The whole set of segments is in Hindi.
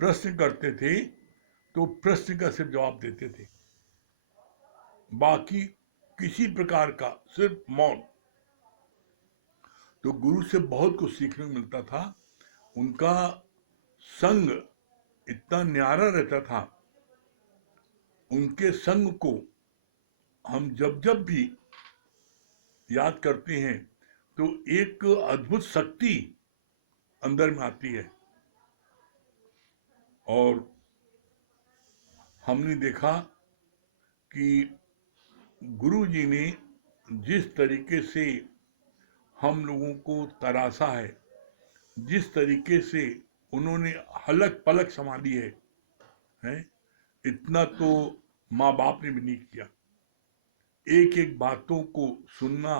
प्रश्न करते थे तो प्रश्न का सिर्फ जवाब देते थे, बाकी किसी प्रकार का सिर्फ मौन। तो गुरु से बहुत कुछ सीखने को मिलता था। उनका संग इतना न्यारा रहता था, उनके संग को हम जब जब भी याद करते हैं तो एक अद्भुत शक्ति अंदर में आती है। और हमने देखा कि गुरु जी ने जिस तरीके से हम लोगों को तराशा है, जिस तरीके से उन्होंने हलक पलक संभाली है, इतना तो माँ बाप ने भी नहीं किया। एक एक बातों को सुनना,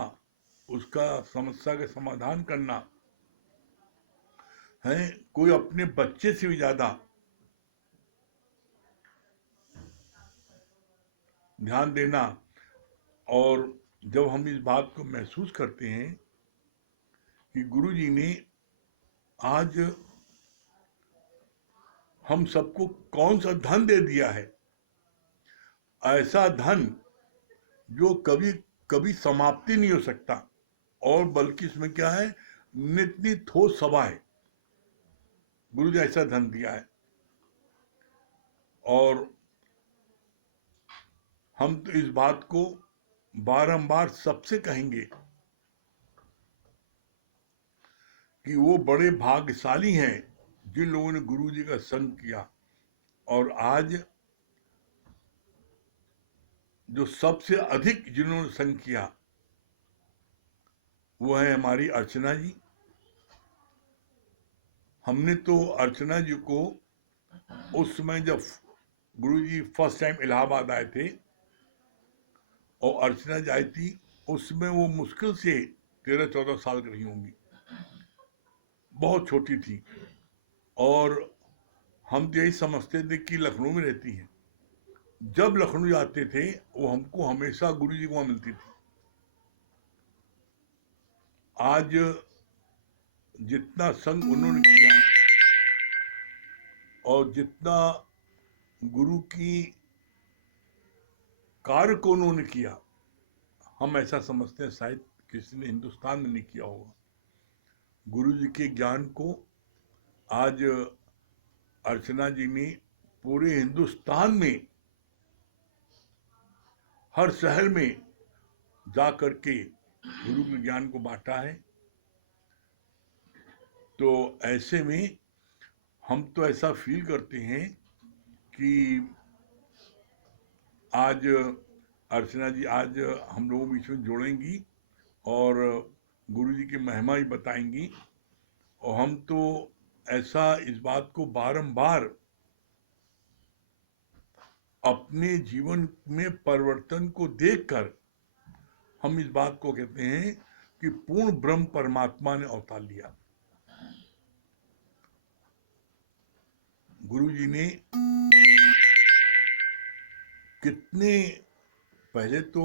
उसका समस्या का समाधान करना है, कोई अपने बच्चे से भी ज्यादा ध्यान देना। और जब हम इस बात को महसूस करते हैं कि गुरु जी ने आज हम सबको कौन सा धन दे दिया है, ऐसा धन जो कभी कभी समाप्ति नहीं हो सकता, और बल्कि इसमें क्या है, नित्य ठोस सभा है। गुरु जी ऐसा धन दिया है। और हम तो इस बात को बारंबार सबसे कहेंगे कि वो बड़े भाग्यशाली हैं जिन लोगों ने गुरु जी का संग किया। और आज जो सबसे अधिक जिन्होंने संग किया वो है हमारी अर्चना जी। हमने तो अर्चना जी को उस समय जब गुरु जी फर्स्ट टाइम इलाहाबाद आए थे और अर्चना जी आई थी, उसमें वो मुश्किल से 13-14 साल की रही होंगी, बहुत छोटी थी। और हम तो यही समझते थे कि लखनऊ में रहती हैं। जब लखनऊ जाते थे वो हमको हमेशा गुरु जी को वहां मिलती थी। आज जितना संग उन्होंने किया और जितना गुरु की कार्य को उन्होंने किया, हम ऐसा समझते हैं शायद किसी ने हिंदुस्तान में नहीं किया होगा। गुरु जी के ज्ञान को आज अर्चना जी ने पूरे हिंदुस्तान में हर शहर में जा करके गुरु के ज्ञान को बांटा है। तो ऐसे में हम तो ऐसा फील करते हैं कि आज अर्चना जी आज हम लोगों के बीच में जोड़ेंगी और गुरु जी की महिमा ही बताएंगी। और हम तो ऐसा इस बात को बारंबार अपने जीवन में परिवर्तन को देखकर हम इस बात को कहते हैं कि पूर्ण ब्रह्म परमात्मा ने अवतार लिया। गुरु जी ने कितने पहले तो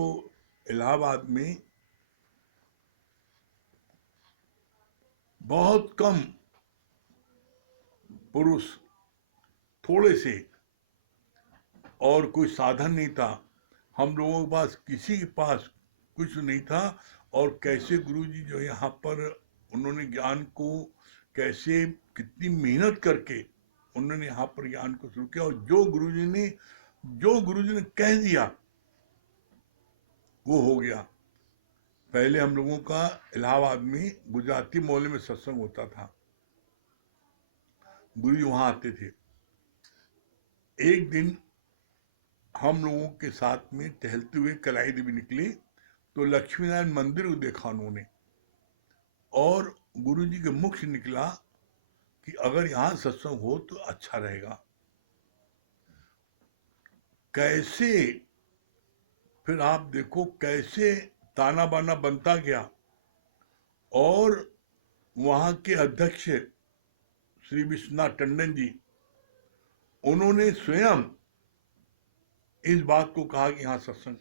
इलाहाबाद में बहुत कम पुरुष, थोड़े से, और कोई साधन नहीं था। हम लोगों के पास किसी के पास कुछ नहीं था। और कैसे गुरु जी जो यहाँ पर उन्होंने ज्ञान को कैसे कितनी मेहनत करके उन्होंने यहाँ पर ज्ञान को शुरू किया। और जो गुरु जी ने कह दिया वो हो गया। पहले हम लोगों का इलाहाबाद में गुजराती मोहल्ले में सत्संग होता था, गुरु जी वहां आते थे। एक दिन हम लोगों के साथ में टहलते हुए कलाई देवी निकले तो लक्ष्मी नारायण मंदिर को देखा उन्होंने, और गुरु जी के मुख से निकला कि अगर यहाँ सत्संग हो तो अच्छा रहेगा। कैसे फिर आप देखो कैसे ताना बाना बनता गया। और वहां के अध्यक्ष श्री विश्वनाथ टंडन जी, उन्होंने स्वयं इस बात को कहा कि यहाँ सत्संग।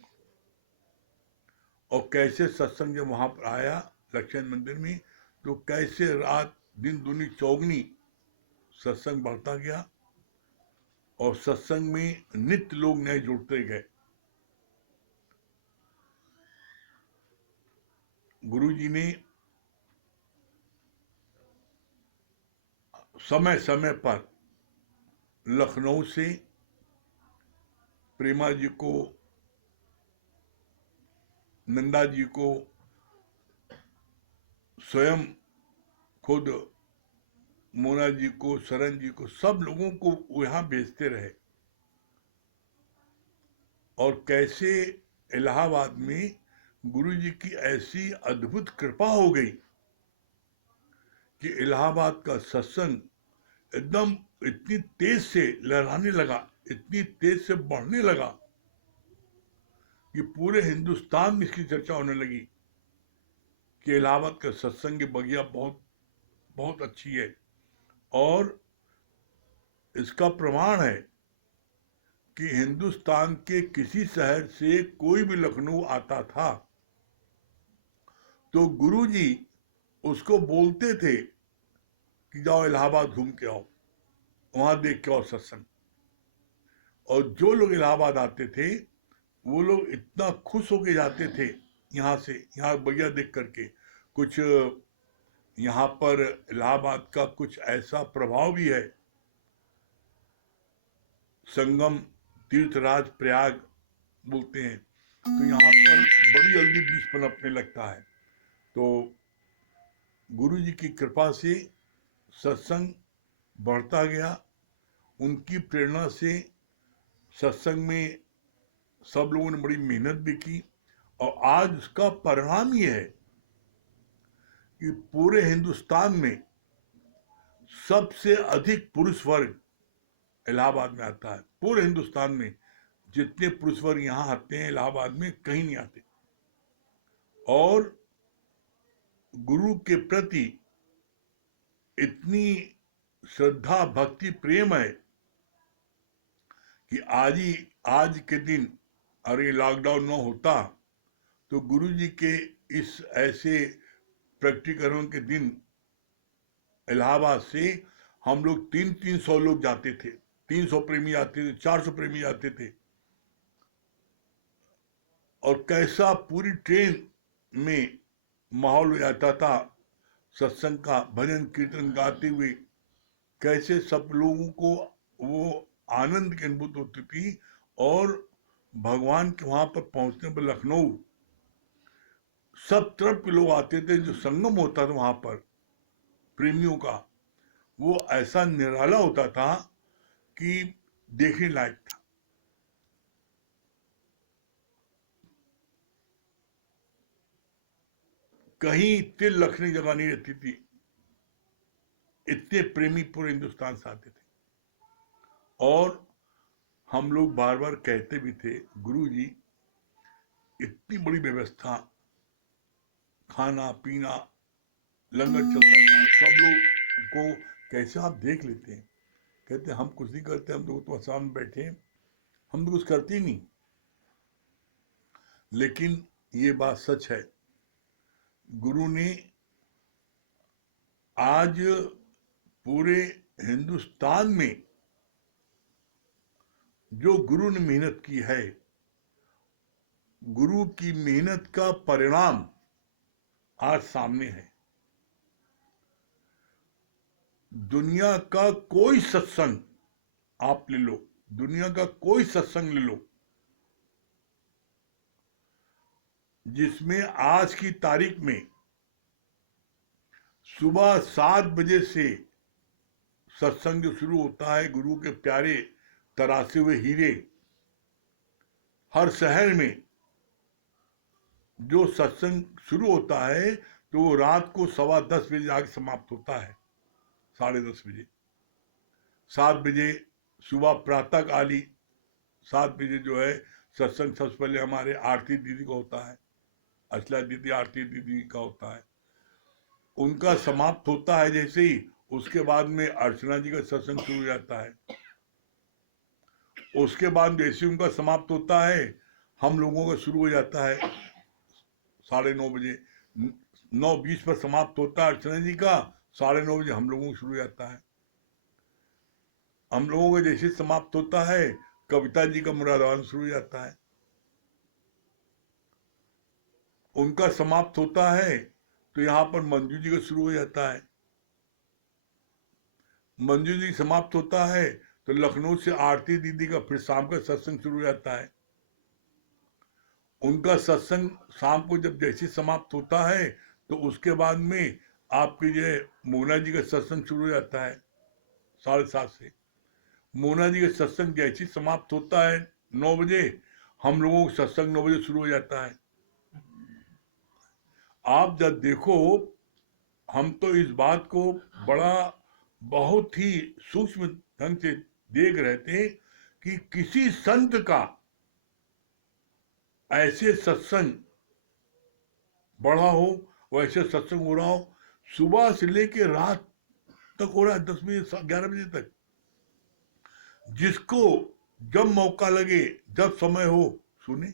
और कैसे सत्संग जब वहां पर आया लक्ष्मण मंदिर में, तो कैसे रात दिन दुनी चौगनी सत्संग बढ़ता गया। और सत्संग में नित्य लोग नए जुड़ते गए। गुरु जी ने समय समय पर लखनऊ से प्रेमा जी को, नंदा जी को, स्वयं खुद मोना जी को, शरण जी को, सब लोगों को यहाँ भेजते रहे। और कैसे इलाहाबाद में गुरु जी की ऐसी अद्भुत कृपा हो गई कि इलाहाबाद का सत्संग एकदम इतनी तेज से लहराने लगा, इतनी तेज से बढ़ने लगा कि पूरे हिंदुस्तान में इसकी चर्चा होने लगी कि इलाहाबाद का सत्संग की बगिया बहुत बहुत अच्छी है। और इसका प्रमाण है कि हिंदुस्तान के किसी शहर से कोई भी लखनऊ आता था तो गुरुजी उसको बोलते थे कि जाओ इलाहाबाद घूम के आओ, वहां देख के आओ सत्संग। और जो लोग इलाहाबाद आते थे वो लोग इतना खुश होके जाते थे यहाँ से, यहाँ बगिया देख करके। कुछ यहाँ पर इलाहाबाद का कुछ ऐसा प्रभाव भी है, संगम तीर्थराज प्रयाग बोलते हैं, तो यहाँ पर बड़ी जल्दी बीज पनपने लगता है। तो गुरु जी की कृपा से सत्संग बढ़ता गया। उनकी प्रेरणा से सत्संग में सब लोगों ने बड़ी मेहनत भी की और आज उसका परिणाम ये है कि पूरे हिंदुस्तान में सबसे अधिक पुरुष वर्ग इलाहाबाद में आता है। पूरे हिंदुस्तान में जितने पुरुष वर्ग यहाँ आते हैं इलाहाबाद में कहीं नहीं आते। और गुरु के प्रति इतनी श्रद्धा भक्ति प्रेम है कि आज के दिन अरे लॉकडाउन न होता तो गुरु जी के इस ऐसे प्रकटीकरण के दिन इलाहाबाद से हम लोग 300 लोग जाते थे, 300 प्रेमी जाते थे, 400 प्रेमी जाते थे। और कैसा पूरी ट्रेन में माहौल हो जाता था सत्संग का, भजन कीर्तन गाते हुए, कैसे सब लोगों को वो आनंद की अनुभूति होती थी। और भगवान के वहां पर पहुंचने पर लखनऊ सब तरफ के लोग आते थे। जो संगम होता था वहां पर प्रेमियों का, वो ऐसा निराला होता था कि देखने लायक था। कहीं इतने लखने जगह नहीं रहती थी, इतने प्रेमी पूरे हिंदुस्तान से आते थे। और हम लोग बार बार कहते भी थे, गुरु जी इतनी बड़ी व्यवस्था, खाना पीना, लंगर चलता था, सब लोग को कैसे आप देख लेते हैं? कहते हम कुछ नहीं करते, हम लोग तो सामने बैठे हैं, हम तो कुछ करते ही नहीं। लेकिन ये बात सच है, गुरु ने आज पूरे हिंदुस्तान में जो गुरु ने मेहनत की है, गुरु की मेहनत का परिणाम आज सामने है। दुनिया का कोई सत्संग आप ले लो, दुनिया का कोई सत्संग ले लो जिसमें आज की तारीख में सुबह 7 बजे से सत्संग शुरू होता है, गुरु के प्यारे तरासे हुए हीरे, हर शहर में जो सत्संग शुरू होता है तो वो रात को 10:15 बजे आके समाप्त होता है, 10:30 बजे। 7 बजे सुबह प्रातः काली 7 बजे जो है सत्संग सबसे पहले हमारे आरती दीदी का होता है, अचला दीदी आरती दीदी का होता है, उनका समाप्त होता है जैसे ही उसके बाद में अर्चना जी का सत्संग शुरू हो जाता है। उसके बाद जैसे उनका समाप्त होता है हम लोगों का शुरू हो जाता है 9:30 बजे। 9:20 पर समाप्त होता है अर्चना जी का, 9:30 बजे हम लोगों को शुरू हो जाता है। हम लोगों का जैसे समाप्त होता है, कविता जी का मुरादाबाद शुरू हो जाता है। उनका समाप्त होता है तो यहाँ पर मंजू जी का शुरू हो जाता है। मंजू जी समाप्त होता है तो लखनऊ से आरती दीदी का फिर शाम का सत्संग शुरू हो जाता है। उनका सत्संग शाम को जब जैसे समाप्त होता है तो उसके बाद में आपकी जो मोना जी का सत्संग शुरू हो जाता है 7:30 से। मोना जी का सत्संग जैसे समाप्त होता है 9 बजे, हम लोगों का सत्संग 9 बजे शुरू हो जाता है। आप जब देखो, हम तो इस बात को बड़ा बहुत ही सूक्ष्म ढंग से देख रहे थे कि किसी संत का ऐसे सत्संग बढ़ा हो, वैसे सत्संग हो रहा हो, सुबह से लेके रात तक हो रहा है, 10 बजे 11 बजे तक। जिसको जब मौका लगे, जब समय हो, सुने।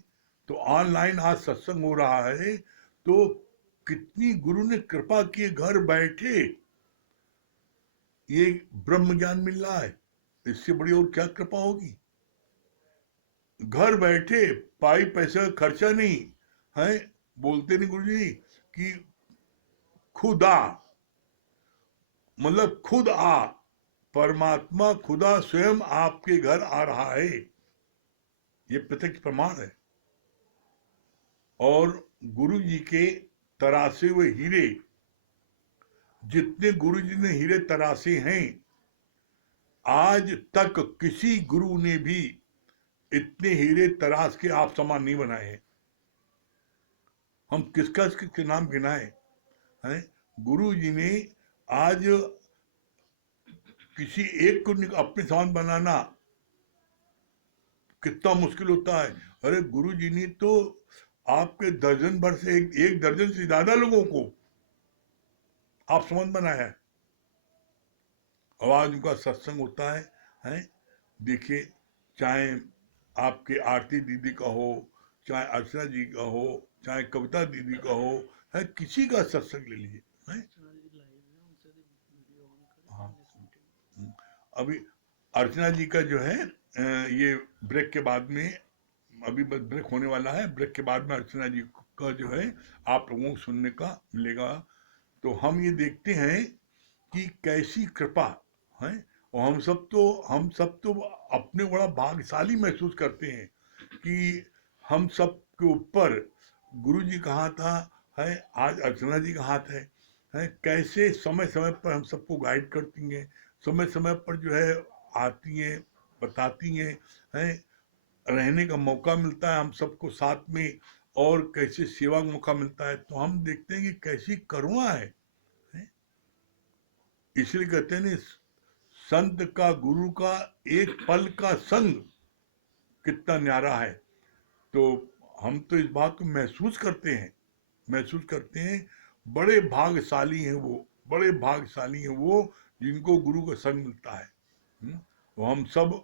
तो ऑनलाइन आज सत्संग हो रहा है, तो कितनी गुरु ने कृपा की, घर बैठे ये ब्रह्म ज्ञान मिल रहा है। इससे बड़ी और क्या कृपा होगी। घर बैठे, पाई पैसे का खर्चा नहीं है। बोलते नहीं गुरु जी कि खुदा, मतलब खुद आ, परमात्मा खुदा स्वयं आपके घर आ रहा है, ये प्रत्यक्ष प्रमाण है। और गुरु जी के तरासे हुए हीरे, जितने गुरु जी ने हीरे तरासे हैं, आज तक किसी गुरु ने भी इतने हीरे तराश के आप समान नहीं बनाए हैं। हम किसका किसके नाम गिनाए हैं। गुरु जी ने आज किसी एक को अपने समान बनाना कितना मुश्किल होता है। अरे गुरु जी ने तो आपके दर्जन भर से एक दर्जन से ज्यादा लोगों को आप समान बनाया है। आवाज उनका सत्संग होता है। देखिए, चाहे आपके आरती दीदी का हो, चाहे अर्चना जी का हो, चाहे कविता दीदी का हो, है किसी का सत्संग ले लीजिए है। हाँ, अभी अर्चना जी का जो है ये ब्रेक के बाद में, अभी बस ब्रेक होने वाला है, ब्रेक के बाद में अर्चना जी का जो है आप लोगों को सुनने का मिलेगा। तो हम ये देखते हैं कि कैसी कृपा है। और हम सब तो अपने बड़ा भाग्यशाली महसूस करते हैं कि हम सब के ऊपर गुरु जी का हाथ है, आज अर्चना जी का हाथ है। कैसे समय समय पर हम सबको गाइड करती हैं, समय समय पर जो है आती हैं, बताती हैं। रहने का मौका मिलता है हम सबको साथ में, और कैसे सेवा का मौका मिलता है। तो हम देखते हैं कि कैसी करुणा है। इसलिए कहते हैं ना, संत का गुरु का एक पल का संग कितना न्यारा है। तो हम तो इस बात को महसूस करते हैं। बड़े भाग्यशाली हैं वो, बड़े भाग्यशाली हैं वो जिनको गुरु का संग मिलता है। तो हम सब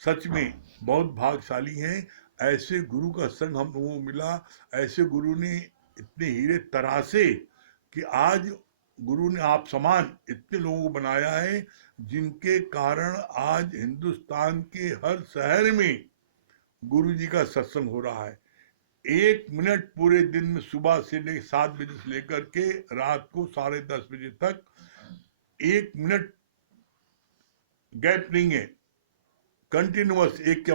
सच में बहुत भाग्यशाली हैं। ऐसे गुरु का संग हम लोगों को मिला, ऐसे गुरु ने इतने हीरे तरासे कि आज गुरु ने आप समान इतने लोगों को बनाया है, जिनके कारण आज हिंदुस्तान के हर शहर में गुरु जी का सत्संग हो रहा है। 1 मिनट पूरे दिन में, सुबह से 7 बजे से लेकर के रात को 10:30 बजे तक 1 मिनट गैप नहीं है। कंटिन्यूअस एक के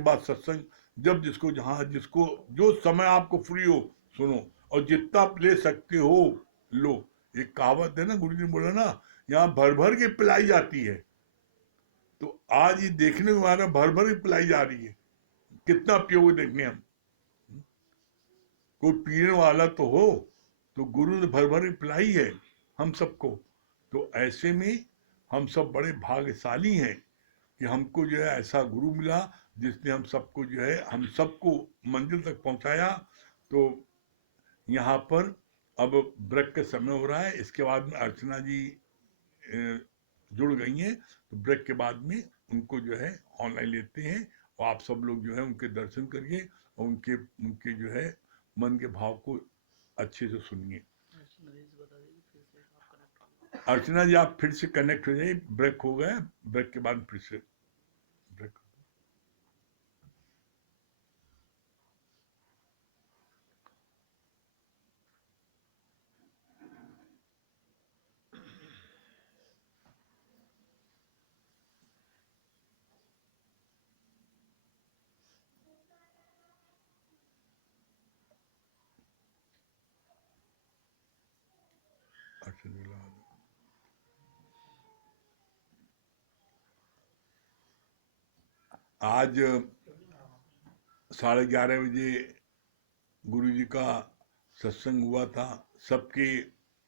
बाद सत्संग, जब जिसको जहां जिसको जो समय आपको फ्री हो सुनो, और जितना आप ले सकते हो लो। एक कहावत है ना, गुरु जी ने बोला ना, यहाँ भर भर के पिलाई जाती है। तो आज ये देखने को हमारा भर भर के पिलाई जा रही है, कितना पियोगे देखने हम। कोई पीने वाला तो हो, तो गुरु ने भर भर के पिलाई है हम सबको। तो ऐसे में हम सब बड़े भाग्यशाली हैं कि हमको जो है ऐसा गुरु मिला, जिसने हम सबको जो है हम सबको मंजिल तक पहुंचाया। तो यहाँ पर अब ब्रेक का समय हो रहा है, इसके बाद में अर्चना जी जुड़ गई हैं। तो ब्रेक के बाद में उनको जो है ऑनलाइन लेते हैं, और आप सब लोग जो है उनके दर्शन करिए, और उनके उनके जो है मन के भाव को अच्छे से सुनिए। अर्चना जी आप फिर से कनेक्ट हो जाइए, ब्रेक हो गया, ब्रेक के बाद फिर से आज 11:30 बजे गुरु जी का सत्संग हुआ था। सबके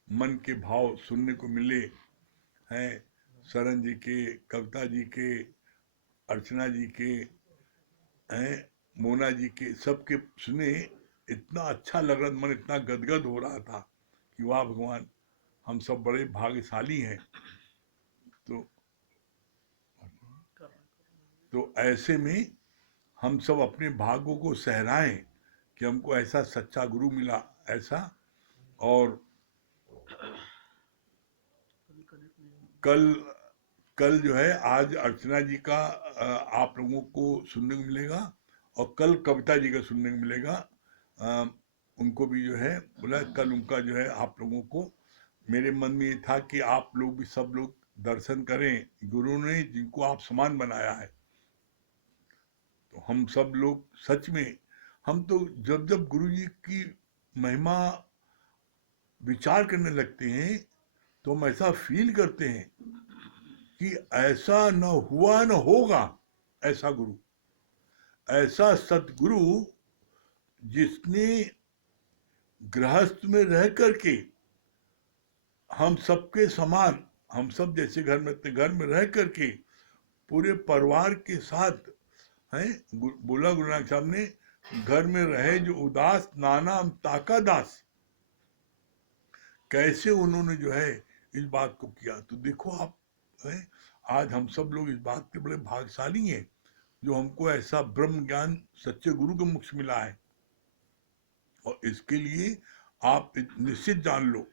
मन के भाव सुनने को मिले हैं। सरन जी के, कविता जी के, अर्चना जी के हैं, मोना जी के, सबके सुने। इतना अच्छा लग रहा, मन इतना गदगद हो रहा था कि वाह भगवान, हम सब बड़े भाग्यशाली हैं। तो ऐसे में हम सब अपने भाग्यों को सहराएं कि हमको ऐसा सच्चा गुरु मिला, ऐसा। और कल जो है, आज अर्चना जी का आप लोगों को सुनने को मिलेगा, और कल कविता जी का सुनने को मिलेगा। उनको भी जो है बोला, कल उनका जो है आप लोगों को। मेरे मन में ये था कि आप लोग भी, सब लोग दर्शन करें गुरु ने जिनको आप समान बनाया है। तो हम सब लोग सच में, हम तो जब जब गुरु जी की महिमा विचार करने लगते हैं तो हम ऐसा फील करते हैं कि ऐसा न हुआ न होगा ऐसा गुरु, ऐसा सतगुरु जिसने गृहस्थ में रह करके हम सबके समान, हम सब जैसे घर में रह करके पूरे परिवार के साथ हैं। बोला गुरु नानक साहब ने, घर में रहे जो उदास, नाना ताका दास। कैसे उन्होंने जो है इस बात को किया। तो देखो आप, है, आज हम सब लोग इस बात के बड़े भाग्यशाली हैं जो हमको ऐसा ब्रह्म ज्ञान सच्चे गुरु के मुख से मिला है। और इसके लिए आप निश्चित जान लो,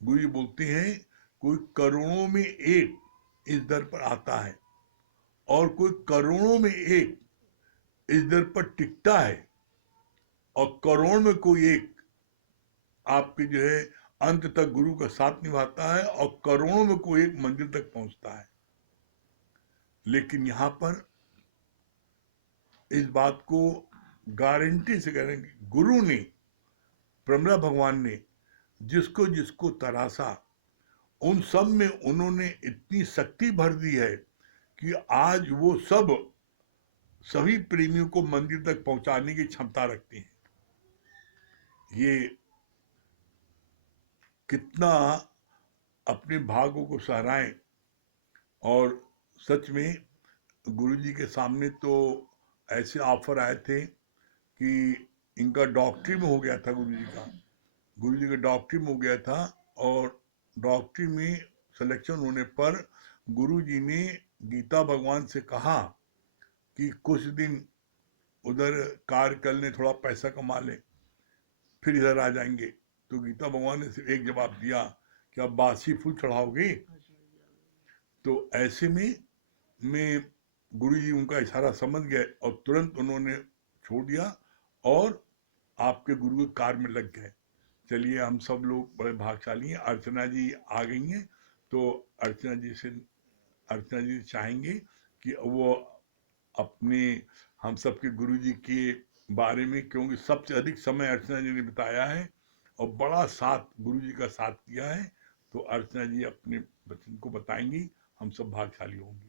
गुरु जी बोलते हैं कोई करोड़ों में एक इस दर पर आता है, और कोई करोड़ों में एक इस दर पर टिकता है, और करोड़ में कोई एक आपके जो है अंत तक गुरु का साथ निभाता है, और करोड़ों में कोई एक मंजिल तक पहुंचता है। लेकिन यहां पर इस बात को गारंटी से कह रहे हैं, गुरु ने, ब्रह्मा भगवान ने जिसको जिसको तरासा, उन सब में उन्होंने इतनी शक्ति भर दी है कि आज वो सब सभी प्रेमियों को मंदिर तक पहुंचाने की क्षमता रखते हैं। ये कितना अपने भाग्यों को सहराएं। और सच में गुरु जी के सामने तो ऐसे ऑफर आए थे कि इनका डॉक्टरी में हो गया था, गुरु जी का डॉक्टरी में हो गया था, और डॉक्टरी में सिलेक्शन होने पर गुरु जी ने गीता भगवान से कहा कि कुछ दिन उधर कार्य कर लें, थोड़ा पैसा कमा लें, फिर इधर आ जाएंगे। तो गीता भगवान ने सिर्फ एक जवाब दिया कि आप बासी फूल चढ़ाओगे। तो ऐसे में मैं, गुरु जी उनका इशारा समझ गए और तुरंत उन्होंने छोड़ दिया और आपके गुरु के कार्य में लग गए। चलिए, हम सब लोग बड़े भाग्यशाली हैं। अर्चना जी आ गई हैं, तो अर्चना जी चाहेंगे कि वो अपने, हम सबके गुरु जी के बारे में, क्योंकि सबसे अधिक समय अर्चना जी ने बिताया है और बड़ा साथ गुरु जी का साथ किया है, तो अर्चना जी अपने बचन को बताएंगी। हम सब भाग्यशाली होंगे।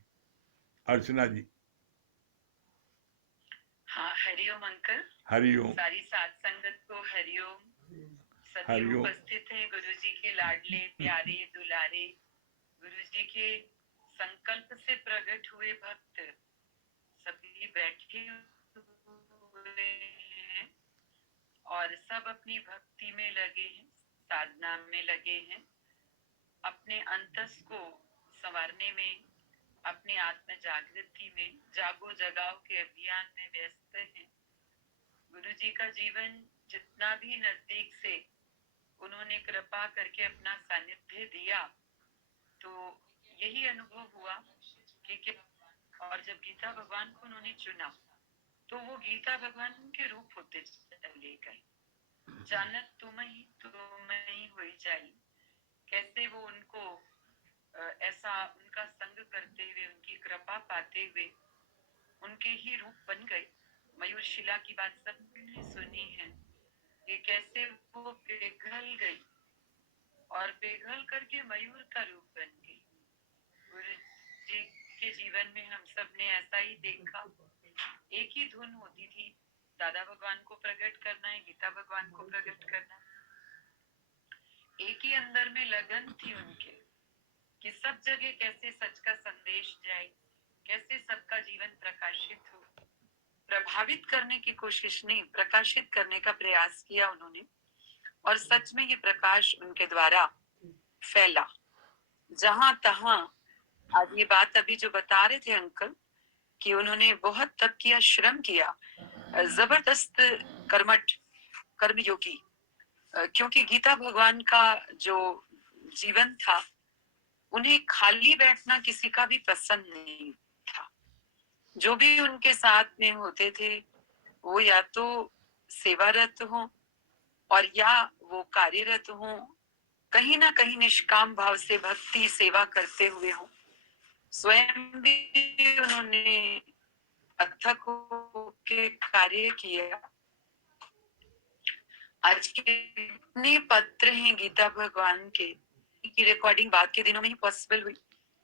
अर्चना जी। हाँ, हरिओम अंकल। हरिओम। सारी सात संगत को हरिओम। सभी उपस्थित हैं गुरु जी के लाडले प्यारे दुलारे, गुरु जी के संकल्प से प्रकट हुए भक्त सभी बैठे हुए हैं और सब अपनी भक्ति में लगे हैं, साधना में लगे हैं, अपने अंतस को संवारने में, अपनी आत्म जागृति में, जागो जगाओ के अभियान में व्यस्त हैं। गुरु जी का जीवन जितना भी नजदीक से उन्होंने कृपा करके अपना सानिध्य दिया, तो यही अनुभव हुआ कि और जब गीता भगवान को उन्होंने चुना तो वो गीता भगवान के रूप होते चले गए। जानत तुम ही हुई जाई, कैसे वो उनको ऐसा उनका संग करते हुए, उनकी कृपा पाते हुए उनके ही रूप बन गए। मयूर शिला की बात सबने सुनी है कि कैसे वो पिघल गई और पिघल करके मयूर का रूप बन गई। गुरु जी के जीवन में हम सब ने ऐसा ही देखा। एक ही धुन होती थी, दादा भगवान को प्रकट करना है, गीता भगवान को प्रकट करना। एक ही अंदर में लगन थी उनके कि सब जगह कैसे सच का संदेश जाए, कैसे सबका जीवन प्रकाशित हो। प्रभावित करने की कोशिश नहीं, प्रकाशित करने का प्रयास किया उन्होंने, और सच में ये प्रकाश उनके द्वारा फैला जहां तहां। आज ये बात अभी जो बता रहे थे अंकल कि उन्होंने बहुत तप किया, श्रम किया, जबरदस्त कर्मठ कर्मयोगी, क्योंकि गीता भगवान का जो जीवन था उन्हें खाली बैठना किसी का भी पसंद नहीं था। जो भी उनके साथ में होते थे वो या तो सेवारत हो और या वो कार्यरत हो, कहीं ना कहीं निष्काम भाव से भक्ति सेवा करते हुए हो। स्वयं भी उन्होंने अथक होके कार्य किया। आज के कितने पत्र हैं गीता भगवान के की रिकॉर्डिंग बाद के दिनों में ही पॉसिबल हुई,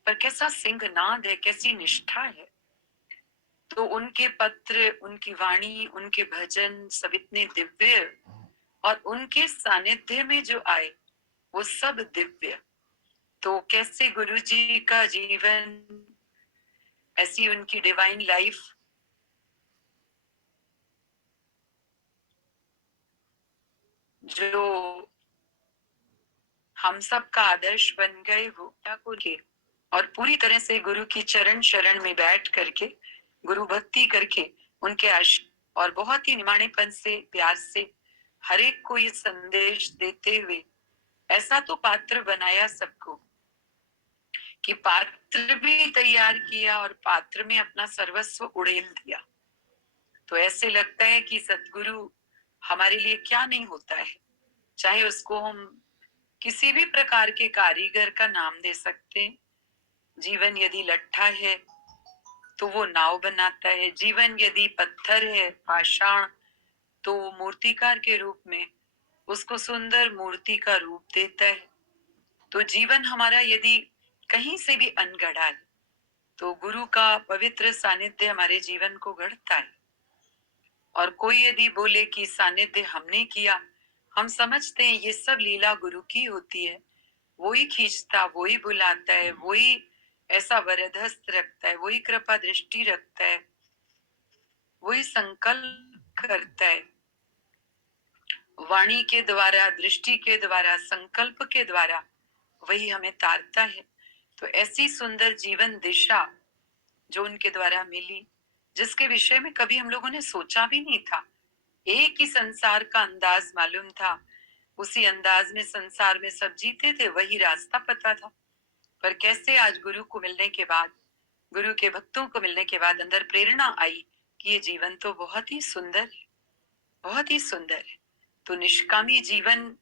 पर कैसा सिंहनाद है, कैसी निष्ठा है। तो उनके पत्र, उनकी वाणी, उनके भजन सब इतने दिव्य, और उनके सानिध्य में जो आए वो सब दिव्य। तो कैसे गुरु जी का जीवन, ऐसी उनकी डिवाइन लाइफ जो हम सब का आदर्श बन गए हो के, और पूरी तरह से गुरु की चरण शरण में बैठ करके गुरु भक्ति करके उनके और बहुत ही निमाणेपन से, प्यार से हर एक को ये संदेश देते हुए ऐसा तो पात्र बनाया सबको कि पात्र भी तैयार किया और पात्र में अपना सर्वस्व उड़ेल दिया। तो ऐसे लगता है कि सतगुरु हमारे लिए क्या नहीं होता है। चाहे उसको हम किसी भी प्रकार के कारीगर का नाम दे सकते हैं। जीवन यदि लट्ठा है तो वो नाव बनाता है, जीवन यदि पत्थर है, पाषाण, तो वो मूर्तिकार के रूप में उसको सुंदर मूर्ति का रूप देता है। तो जीवन हमारा यदि कहीं से भी अनगढ़ा है तो गुरु का पवित्र सानिध्य हमारे जीवन को गढ़ता है। और कोई यदि बोले कि सानिध्य हमने किया, हम समझते हैं ये सब लीला गुरु की होती है, वो ही खींचता, वो ही बुलाता है, वो ही ऐसा वरदहस्त रखता है, वो ही कृपा दृष्टि रखता है, वो ही संकल्प करता है, वाणी के द्वारा, दृष्टि के द्वारा, संकल्प के द्वारा वही हमें तारता है। तो ऐसी सुंदर जीवन दिशा जो उनके द्वारा मिली, जिसके विषय में कभी हम लोगों ने सोचा भी नहीं था। एक ही संसार का अंदाज मालूम था, उसी अंदाज में संसार में सब जीते थे, वही रास्ता पता था। पर कैसे आज गुरु को मिलने के बाद, गुरु के भक्तों को मिलने के बाद अंदर प्रेरणा आई कि ये जीवन तो बहुत ही सुंदर है, बहुत ही सुंदर है। तो निष्कामी जीवन,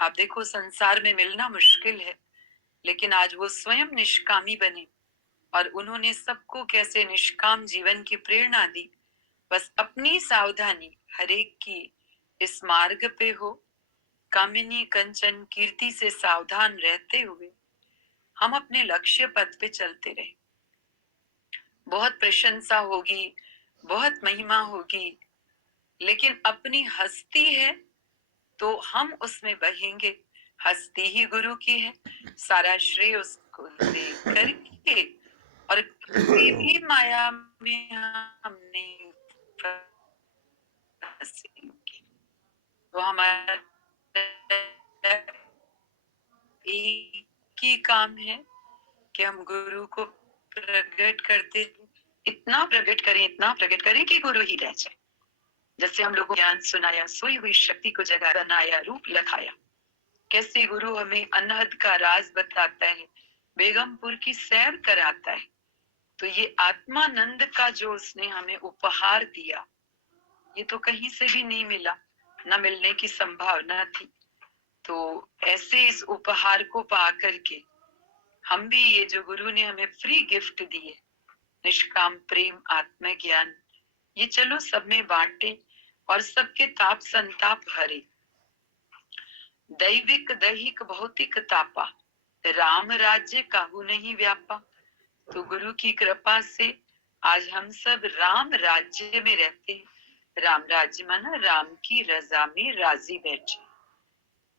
आप देखो संसार में मिलना मुश्किल है, लेकिन आज वो स्वयं निष्कामी बने और उन्होंने सबको कैसे निष्काम जीवन की प्रेरणा दी। बस अपनी सावधानी हरेक की इस मार्ग पे हो, कामिनी कंचन कीर्ति से सावधान रहते हुए हम अपने लक्ष्य पथ पे चलते रहे। बहुत प्रशंसा होगी, बहुत महिमा होगी, लेकिन अपनी हस्ती है तो हम उसमें बहेंगे। हस्ती ही गुरु की है, सारा श्रेय उसको दे करके, और किसी भी माया में हम नहीं फंसेंगे। तो हमारा एक ही काम है कि हम गुरु को प्रकट करते, इतना प्रकट करें, इतना प्रकट करें कि गुरु ही रह जाए। जैसे हम लोगों को ज्ञान सुनाया, सोई हुई शक्ति को जगा बनाया, रूप लखाया। कैसे गुरु हमें अनहद का राज बताता है, बेगमपुर की सैर कराता है। तो ये आत्मानंद का जो उसने हमें उपहार दिया, ये तो कहीं से भी नहीं मिला, न मिलने की संभावना थी। तो ऐसे इस उपहार को पा करके हम भी ये जो गुरु ने हमें फ्री गिफ्ट दिए, निष्काम प्रेम आत्मज्ञान, ये चलो सब में बांटे और सबके ताप संताप हरे। दैविक दैहिक भौतिक तापा, राम राज्य काहू नहीं व्यापा। तो गुरु की कृपा से आज हम सब राम राज्य में रहते हैं। राम राज्य माना राम की रजा में राजी बैठे,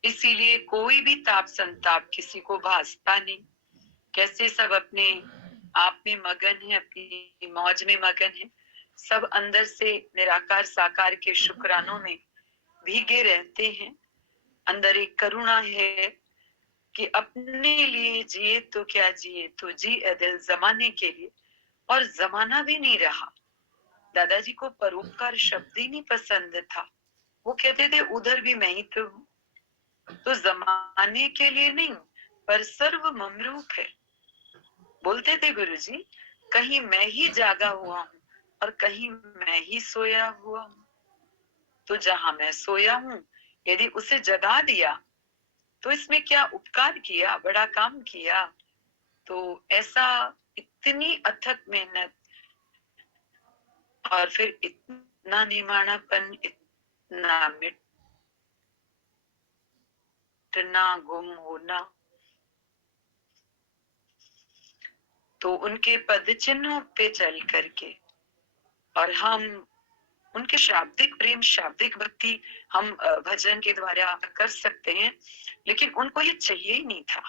इसीलिए कोई भी ताप संताप किसी को भासता नहीं। कैसे सब अपने आप में मगन है, अपनी मौज में मगन है, सब अंदर से निराकार साकार के शुक्रानों में भीगे रहते हैं। अंदर एक करुणा है कि अपने लिए जिए तो क्या जिए, तो जी दिल जमाने के लिए, और जमाना भी नहीं रहा। दादाजी को परोपकार शब्द ही नहीं पसंद था। वो कहते थे उधर भी मैं ही तो हूँ। तो जमाने के लिए नहीं, पर सर्व ममरूप है। बोलते थे गुरुजी, कहीं मैं ही जागा हुआ हूँ और कहीं मैं ही सोया हुआ हूँ। तो जहां मैं सोया हूँ, यदि उसे जगा दिया तो इसमें क्या उपकार किया, बड़ा काम किया। तो ऐसा इतनी अथक मेहनत और फिर इतना निमाणापन, इतना मिटना, गुम होना, तो उनके पद चिन्हों पे चल करके और हम उनके शाब्दिक प्रेम, शाब्दिक भक्ति हम भजन के द्वारा कर सकते हैं, लेकिन उनको ये चाहिए ही नहीं था।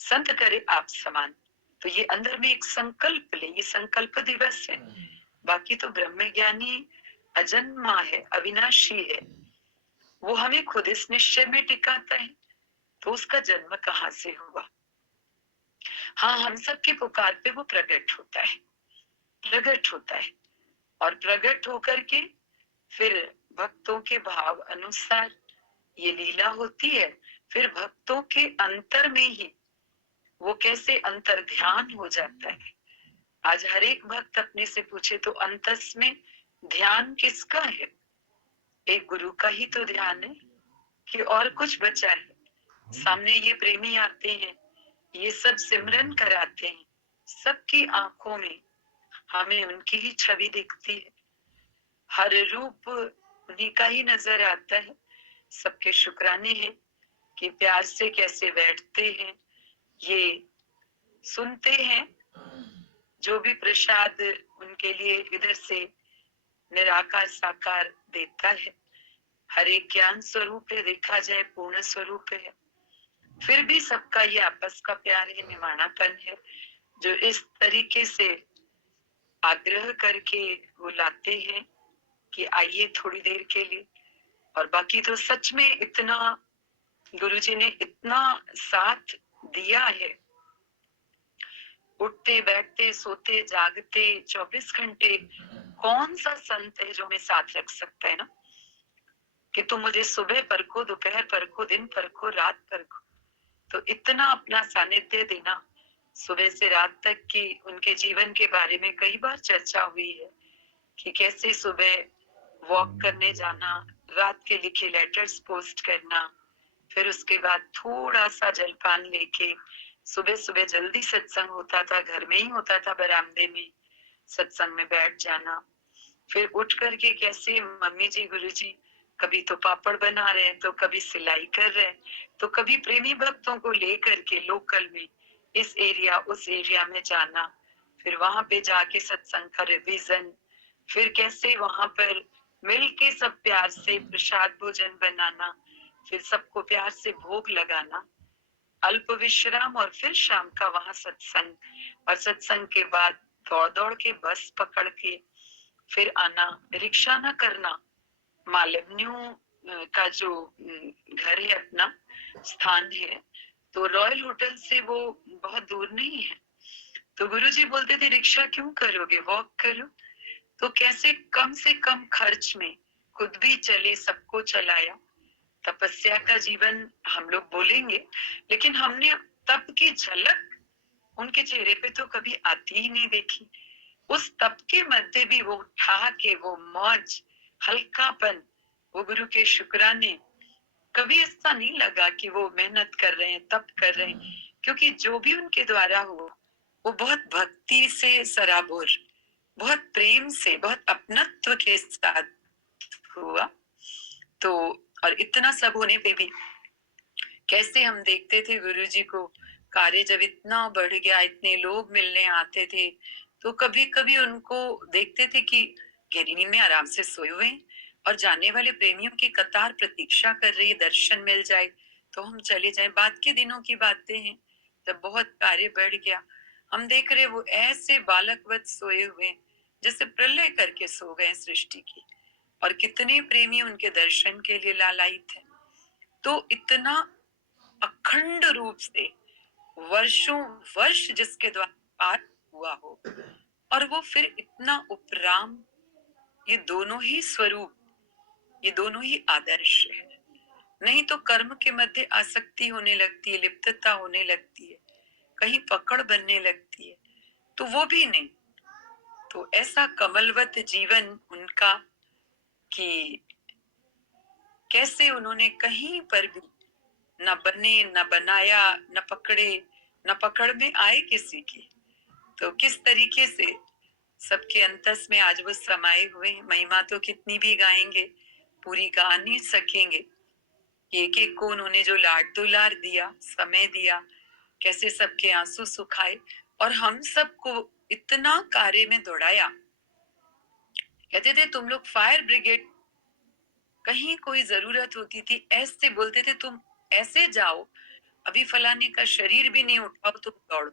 संत करे आप समान, तो ये अंदर में एक संकल्प ले, ये संकल्प दिवस है। बाकी तो ब्रह्म ज्ञानी अजन्मा है, अविनाशी है, वो हमें खुद इस निश्चय में टिकाता है, तो उसका जन्म कहाँ से हुआ। हाँ, हम सबके पुकार पे वो प्रकट होता है, प्रकट होता है, और प्रकट होकर के फिर भक्तों के भाव अनुसार ये लीला होती है। फिर भक्तों के अंतर में ही वो कैसे अंतर ध्यान हो जाता है। आज हर एक भक्त अपने से पूछे तो अंतस में ध्यान किसका है? एक गुरु का ही तो ध्यान है कि और कुछ बचा है? सामने ये प्रेमी आते हैं, ये सब सिमरन कराते हैं, सबकी आंखों में हमें उनकी ही छवि दिखती है, हर रूप उन्हीं का ही नजर आता है। सबके शुक्राने हैं कि प्यार से कैसे बैठते हैं, ये सुनते हैं। जो भी प्रसाद उनके लिए इधर से निराकार साकार देता है, हर एक ज्ञान स्वरूप है, देखा जाए पूर्ण स्वरूप है। फिर भी सबका ये आपस का प्यार है, निमाणापन है, जो इस तरीके से आग्रह करके वो लाते हैं कि आइए थोड़ी देर के लिए। और बाकी तो सच में इतना गुरुजी ने इतना साथ दिया है, उठते बैठते सोते जागते 24 घंटे कौन सा संत है जो हमें साथ रख सकता है ना, कि तुम मुझे सुबह परखो, दोपहर परखो, दिन परखो, रात परखो। तो इतना अपना सानिध्य देना, सुबह से रात तक की उनके जीवन के बारे में कई बार चर्चा हुई है कि कैसे सुबह वॉक करने जाना, रात के लिखे लेटर्स पोस्ट करना, फिर उसके बाद थोड़ा सा जलपान लेके सुबह सुबह जल्दी सत्संग होता था, घर में ही होता था, बरामदे में सत्संग में बैठ जाना। फिर उठ करके कैसे मम्मी जी गुरुजी कभी तो पापड़ बना रहे हैं, तो कभी सिलाई कर रहे हैं, तो कभी प्रेमी भक्तों को लेकर के लोकल में इस एरिया उस एरिया में जाना, फिर वहां पे जाके सत्संग का रिवीजन, फिर कैसे वहां पर मिल के सब प्यार से प्रसाद भोजन बनाना, फिर सबको प्यार से भोग लगाना, अल्प विश्राम, और फिर शाम का वहां सत्संग, और सत्संग के बाद दौड़ दौड़ के बस पकड़ के फिर आना, रिक्शा ना करना। मालवनियों का जो घर है, अपना स्थान है, तो रॉयल होटल से वो बहुत दूर नहीं है। तो गुरुजी बोलते थे रिक्शा क्यों करोगे, वॉक करो। तो कैसे कम से कम खर्च में खुद भी चले, सबको चलाया। तपस्या का जीवन हम लोग बोलेंगे, लेकिन हमने तप की झलक उनके चेहरे पे तो कभी आती ही नहीं देखी। उस तप के मध्य भी वो ठहाके, वो मौज, हल्कापन, वो गुरु के शुक्राने, कभी ऐसा नहीं लगा कि वो मेहनत कर रहे हैं, तप कर रहे हैं, क्योंकि जो भी उनके द्वारा हुआ वो बहुत भक्ति से सराबोर, बहुत प्रेम से, बहुत अपनत्व के साथ हुआ। तो और इतना सब होने पे भी कैसे हम देखते थे गुरुजी को, कार्य जब इतना बढ़ गया, इतने लोग मिलने आते थे, तो कभी कभी उनको देखते थे कि गहरी नींद में आराम से सोए हुए हैं और जाने वाले प्रेमियों की कतार प्रतीक्षा कर रही है, दर्शन मिल जाए तो हम चले जाएं। बाद के दिनों की बातें हैं, जब बहुत कार्य बढ़ गया, हम देख रहे वो ऐसे बालकवत सोए हुए हैं जैसे प्रलय करके सो गए सृष्टि की, और कितने प्रेमी उनके दर्शन के लिए लालायित हैं। तो इतना अखंड रूप से वर्षों वर्ष जिसके द्वारा पार हुआ हो, और वो फिर इतना उपराम, ये दोनों ही स्वरूप, ये दोनों ही आदर्श है। नहीं तो कर्म के मध्य आसक्ति होने लगती है, लिप्तता होने लगती है, कहीं पकड़ बनने लगती है, तो वो भी नहीं। तो ऐसा कमलवत जीवन उनका कि कैसे उन्होंने कहीं पर भी न बने, न बनाया, न पकड़े, न पकड़ में आए किसी की। तो किस तरीके से सबके अंतस में आज वो समाये हुए हैं। महिमा तो कितनी भी गाएंगे, पूरी गा नहीं सकेंगे। एक एक को उन्होंने जो लाड दुलार दिया, समय दिया, कैसे सबके आंसू सुखाए और हम सबको इतना कार्य में दौड़ाया। कहते थे तुम लोग फायर ब्रिगेड, कहीं कोई जरूरत होती थी ऐसे बोलते थे तुम ऐसे जाओ, अभी फलाने का शरीर भी नहीं उठाओ तुम दौड़ो,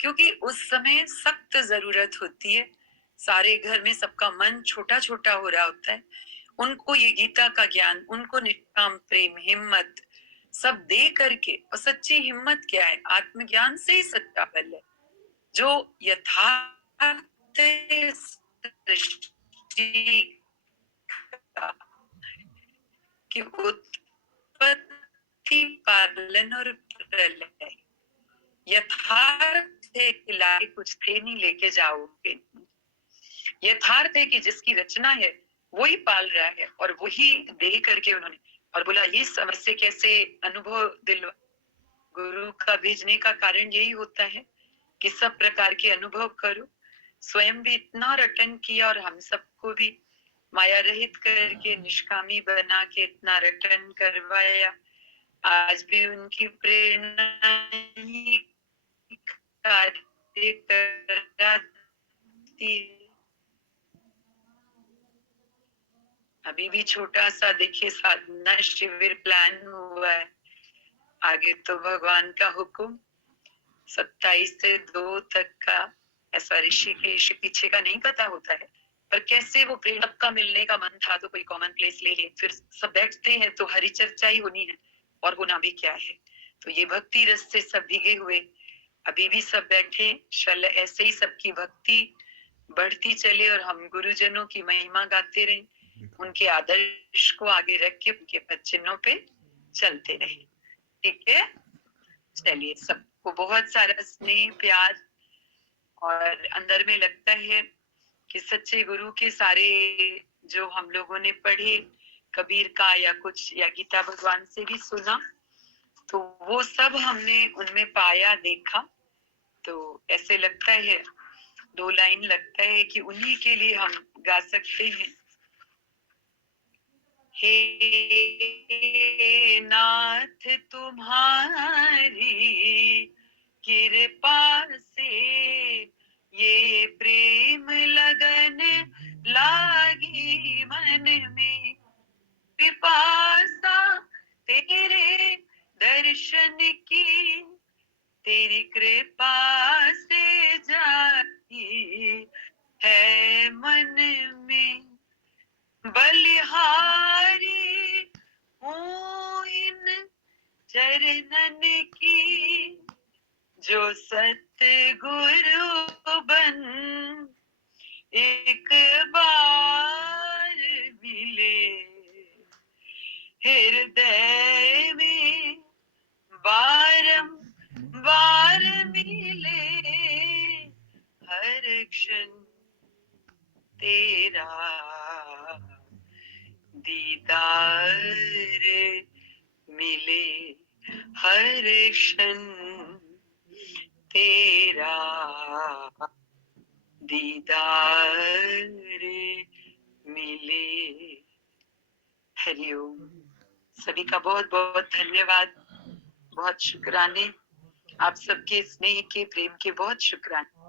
क्योंकि उस समय सख्त जरूरत होती है। सारे घर में सबका मन छोटा छोटा हो रहा होता है, उनको ये गीता का ज्ञान, उनको निष्काम प्रेम, हिम्मत सब दे करके। और सच्ची हिम्मत क्या है? आत्मज्ञान से ही सच्चा बल है, जो यथार्थ सृष्टि का कि उत्पत्ति, पालन और प्रलय यथार्थ है कि लाए कुछ थे नहीं लेके जाओगे। यथार्थ है कि जिसकी रचना है वही पाल रहा है और वही दे करके उन्होंने, और बोला ये समस्या कैसे अनुभव दिलवा। गुरु का भेजने का कारण यही होता है कि सब प्रकार के अनुभव करो। स्वयं भी इतना रटन किया और हम सबको भी माया रहित करके निष्कामी बना के इतना रटन करवाया। आज भी उनकी प्रेरणा ही कार्य कराती है। अभी भी छोटा सा देखिए साधना शिविर प्लान हुआ है, आगे तो भगवान का हुक्म 27 से 2 तक का। ऐसा ऋषिकेश पीछे का नहीं पता होता है, पर कैसे वो प्रेरक का मिलने का मन था तो कोई कॉमन प्लेस ले ले, फिर सब बैठते हैं तो हरी चर्चा ही होनी है, और होना भी क्या है। तो ये भक्ति रस से सब भीगे हुए अभी भी सब बैठे, शल ऐसे ही सबकी भक्ति बढ़ती चले और हम गुरुजनों की महिमा गाते रहे, उनके आदर्श को आगे रख के उनके पद चिन्हों पे चलते रहे। ठीक है, चलिए सबको बहुत सारा स्नेह प्यार, और अंदर में लगता है कि सच्चे गुरु के सारे जो हम लोगों ने पढ़े, कबीर का या कुछ, या गीता भगवान से भी सुना, तो वो सब हमने उनमें पाया, देखा। तो ऐसे लगता है 2 लाइन लगता है कि उन्हीं के लिए हम गा सकते हैं। हे नाथ तुम्हारी कृपा से ये प्रेम लगन लागी मन में, पिपासा तेरे दर्शन की तेरी कृपा से जाती है मन में। बलिहारी हूँ इन चरणन की जो सतगुरु बन एक बार मिले, हृदय में बारंबार मिले तेरा दीदार मिले हर क्षण, तेरा दीदार मिले। हरिओम। सभी का बहुत बहुत धन्यवाद, बहुत शुक्राने, आप सबके स्नेह के, प्रेम के बहुत शुक्राने।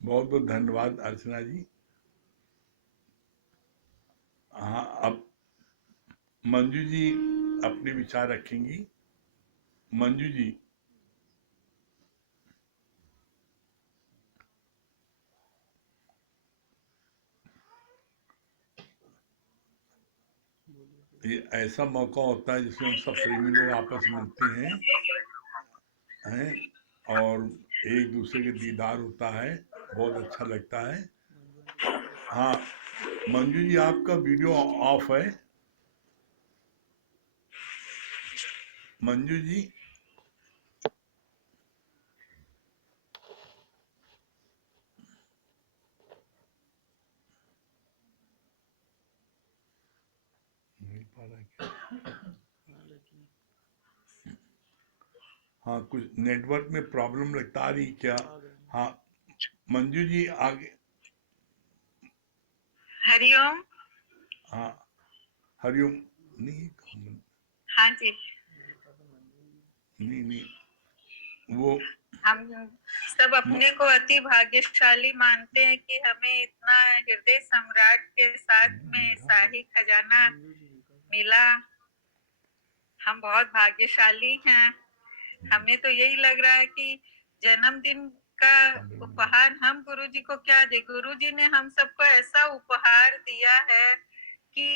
बहुत बहुत धन्यवाद अर्चना जी। हाँ, अब मंजू जी अपने विचार रखेंगी। मंजू जी। ये ऐसा मौका होता है जिसमें हम सब प्रेमी लोग आपस में मिलते हैं और एक दूसरे के दीदार होता है, बहुत अच्छा लगता है। हाँ मंजू जी, आपका वीडियो ऑफ है। मंजू जी। नहीं पा रहा क्या? हाँ, कुछ नेटवर्क में प्रॉब्लम लगता आ रही क्या? हाँ मंजू जी आगे। हरिओम। हाँ हरिओम। नहीं हाँ जी। नहीं वो हम सब अपने को अति भाग्यशाली मानते हैं कि हमें इतना हृदय सम्राट के साथ में शाही खजाना मिला। हम बहुत भाग्यशाली हैं। हमें तो यही लग रहा है कि जन्मदिन का उपहार हम गुरु जी को क्या दे। गुरु जी ने हम सबको ऐसा उपहार दिया है कि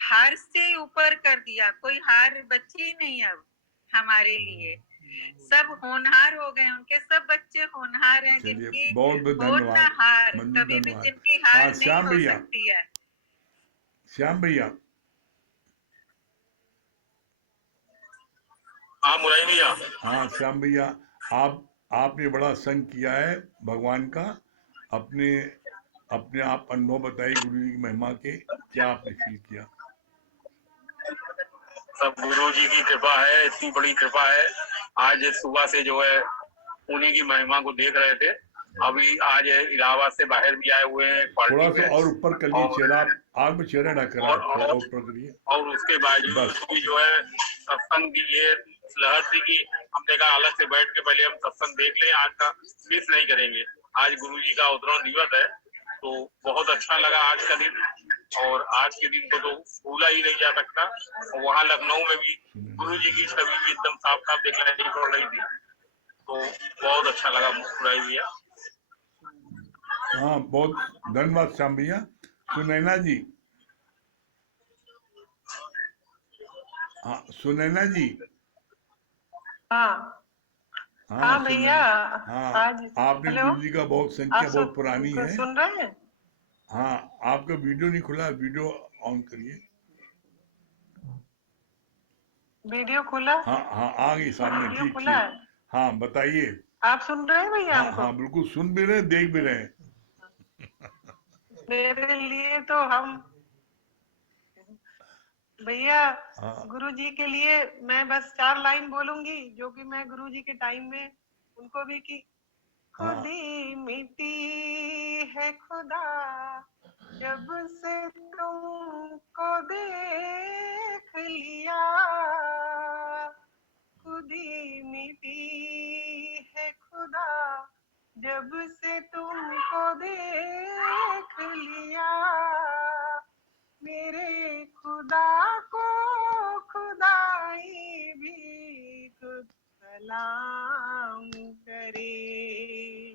हार से ऊपर कर दिया, कोई हार बची ही नहीं अब हमारे लिए। सब होनहार हो गए, उनके सब बच्चे होनहार हैं, जिनकी बहुत बहुत हो ना धन्यवाद हार, मंजू, कभी भी धन्यवाद। जिनकी हार हाँ नहीं श्याम हो भैया, सकती है। श्याम भैया। हाँ मुरारी भैया। हाँ श्याम भैया, आपने बड़ा संग किया है भगवान का। अपने अपने आप अनुभव बताइए गुरु जी की महिमा के, क्या आपने फील किया? सब गुरु जी की कृपा है, इतनी बड़ी कृपा है। आज सुबह से जो है उन्हीं की महिमा को देख रहे थे। अभी आज इलाहाबाद से बाहर भी आए हुए हैं पार्टी थोड़ा सा में। और ऊपर कर लीजिए चेहरा, आग में चेहरा ढक रहा है, थोड़ा और ऊपर करिए। और उसके बावजूद भी जो है सत्संग की ये लहर थी कि हमने कहा अलग से बैठ के पहले हम सत्संग देख लें, आज का मिस नहीं करेंगे। आज गुरु जी का अवतरण दिवस है, तो बहुत अच्छा लगा आज का दिन। और आज के दिन को तो भूला ही नहीं जा सकता। और वहाँ लखनऊ में भी गुरु जी की छवि भी एकदम साफ साफ दिखलाई पड़ रही थी, तो बहुत अच्छा लगा मुस्कुराई भैया। हाँ बहुत धन्यवाद श्याम भैया। सुनैना जी। हाँ सुनैना जी। हाँ हाँ भैया। हाँ आज आपने हेलो, गुरु जी का बहुत संख्या बहुत पुरानी है। सुन रहे हैं? हाँ आपका वीडियो नहीं खुला, वीडियो ऑन करिए। वीडियो खुला? हाँ हाँ आ गई सामने, वीडियो ठीक खुला ठीक। है। हाँ बताइए। आप सुन रहे हैं भैया हाँ हमको? हाँ बिल्कुल सुन भी रहे, देख भी रहे। मेरे लिए तो हम भैया हाँ गुरु जी के लिए मैं बस 4 लाइन बोलूंगी, जो कि मैं गुरु जी के टाइम में उनको भी की। हाँ खुदी मिटी है खुदा, जब से तुमको देख लिया। खुदी मिटी है खुदा, जब से तुमको देख लिया। मेरे खुदा को खुदाई भी खुद सलाम करे।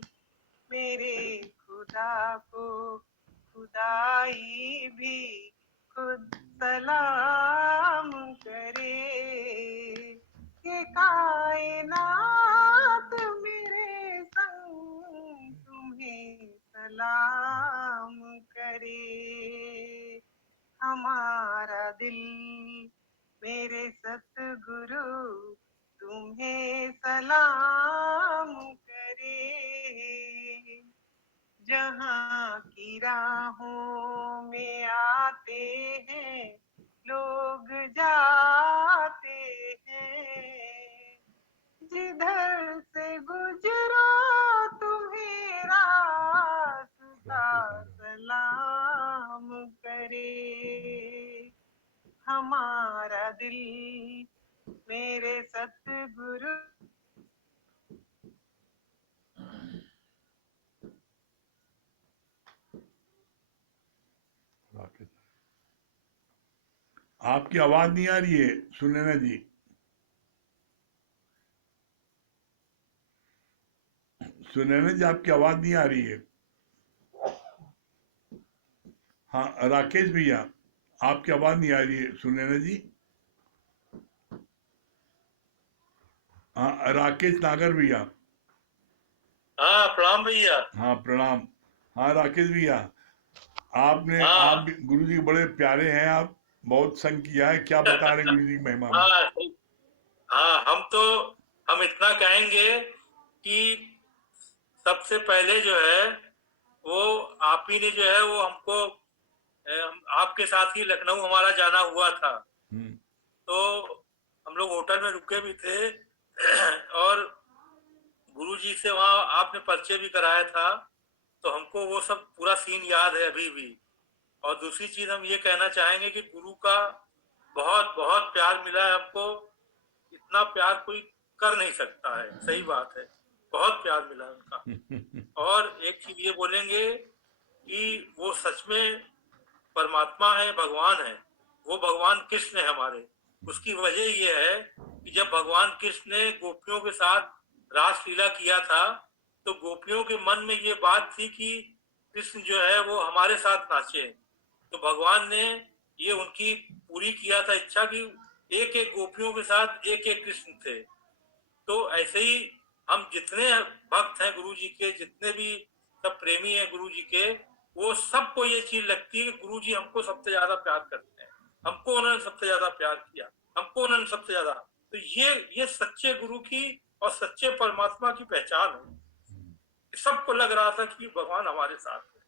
मेरे खुदा को खुदाई भी खुद सलाम करे। ये कायनात मेरे संग तुम्हें सलाम करे। हमारा दिल मेरे सतगुरु तुम्हें सलाम करे। जहाँ की राहों में आते हैं लोग जाते हैं, जिधर से गुजरो तुम्हें रास्ता सलाम करे। हमारा दिल मेरे सतगुरु आपकी आवाज नहीं आ रही है सुनैना जी। सुनैना जी आपकी आवाज नहीं आ रही है। हाँ राकेश भैया आपकी आवाज नहीं आ रही है सुनैना जी। हाँ राकेश नागर भैया। हाँ प्रणाम भैया। हाँ प्रणाम। हाँ राकेश भैया आपने हाँ आप गुरु जी बड़े प्यारे हैं, आप बहुत संग किया है, क्या बता रहे गुरु जी की महिमा में। हाँ हाँ हम इतना कहेंगे कि सबसे पहले जो है वो आप ही ने जो है वो हमको आपके साथ ही लखनऊ हमारा जाना हुआ था। तो हम लोग होटल में रुके भी थे और गुरुजी से वहाँ आपने परिचय भी कराया था, तो हमको वो सब पूरा सीन याद है अभी भी। और दूसरी चीज हम ये कहना चाहेंगे कि गुरु का बहुत बहुत प्यार मिला है हमको, इतना प्यार कोई कर नहीं सकता है। सही बात है, बहुत प्यार मिला है उनका। और एक चीज ये बोलेंगे कि वो सच में परमात्मा है, भगवान है। वो भगवान कृष्ण है हमारे। उसकी वजह ये है कि जब भगवान कृष्ण ने गोपियों के साथ रासलीला किया था तो गोपियों के मन में ये बात थी कि कृष्ण जो है वो हमारे साथ नाचे। तो भगवान ने ये उनकी पूरी किया था इच्छा कि एक एक गोपियों के साथ एक एक कृष्ण थे। तो ऐसे ही हम जितने भक्त हैं गुरु जी के, जितने भी सब प्रेमी हैं गुरु जी के, वो सबको ये चीज लगती है कि गुरु जी हमको सबसे ज्यादा प्यार करते हैं, हमको उन्होंने सबसे ज्यादा प्यार किया, हमको उन्होंने सबसे ज्यादा। तो ये सच्चे गुरु की और सच्चे परमात्मा की पहचान है। सबको लग रहा था कि भगवान हमारे साथ है।